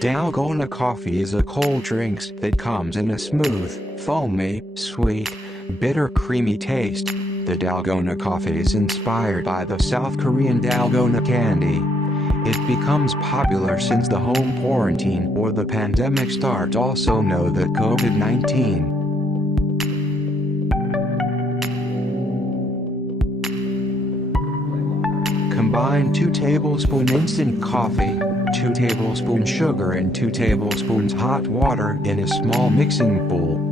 Dalgona coffee is a cold drink that comes in a smooth, foamy, sweet, bitter creamy taste. The Dalgona coffee is inspired by the South Korean Dalgona candy. It becomes popular since the home quarantine or the pandemic start, also know that COVID-19. Combine 2 tablespoons instant coffee, 2 tablespoons sugar and 2 tablespoons hot water in a small mixing bowl.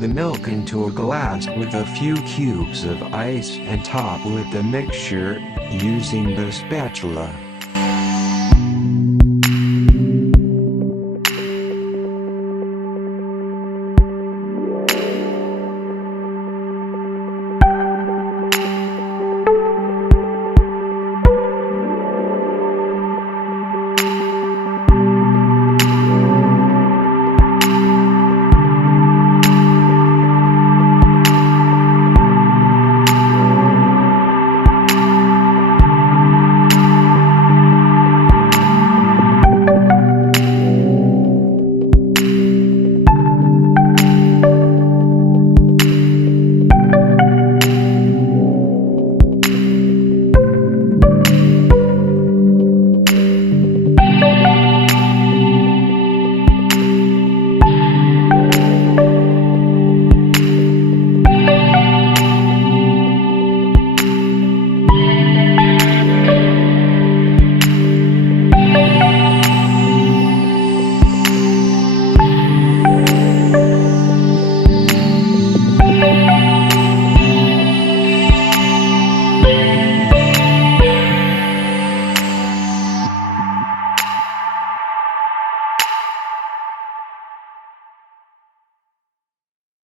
The milk into a glass with a few cubes of ice and top with the mixture using the spatula.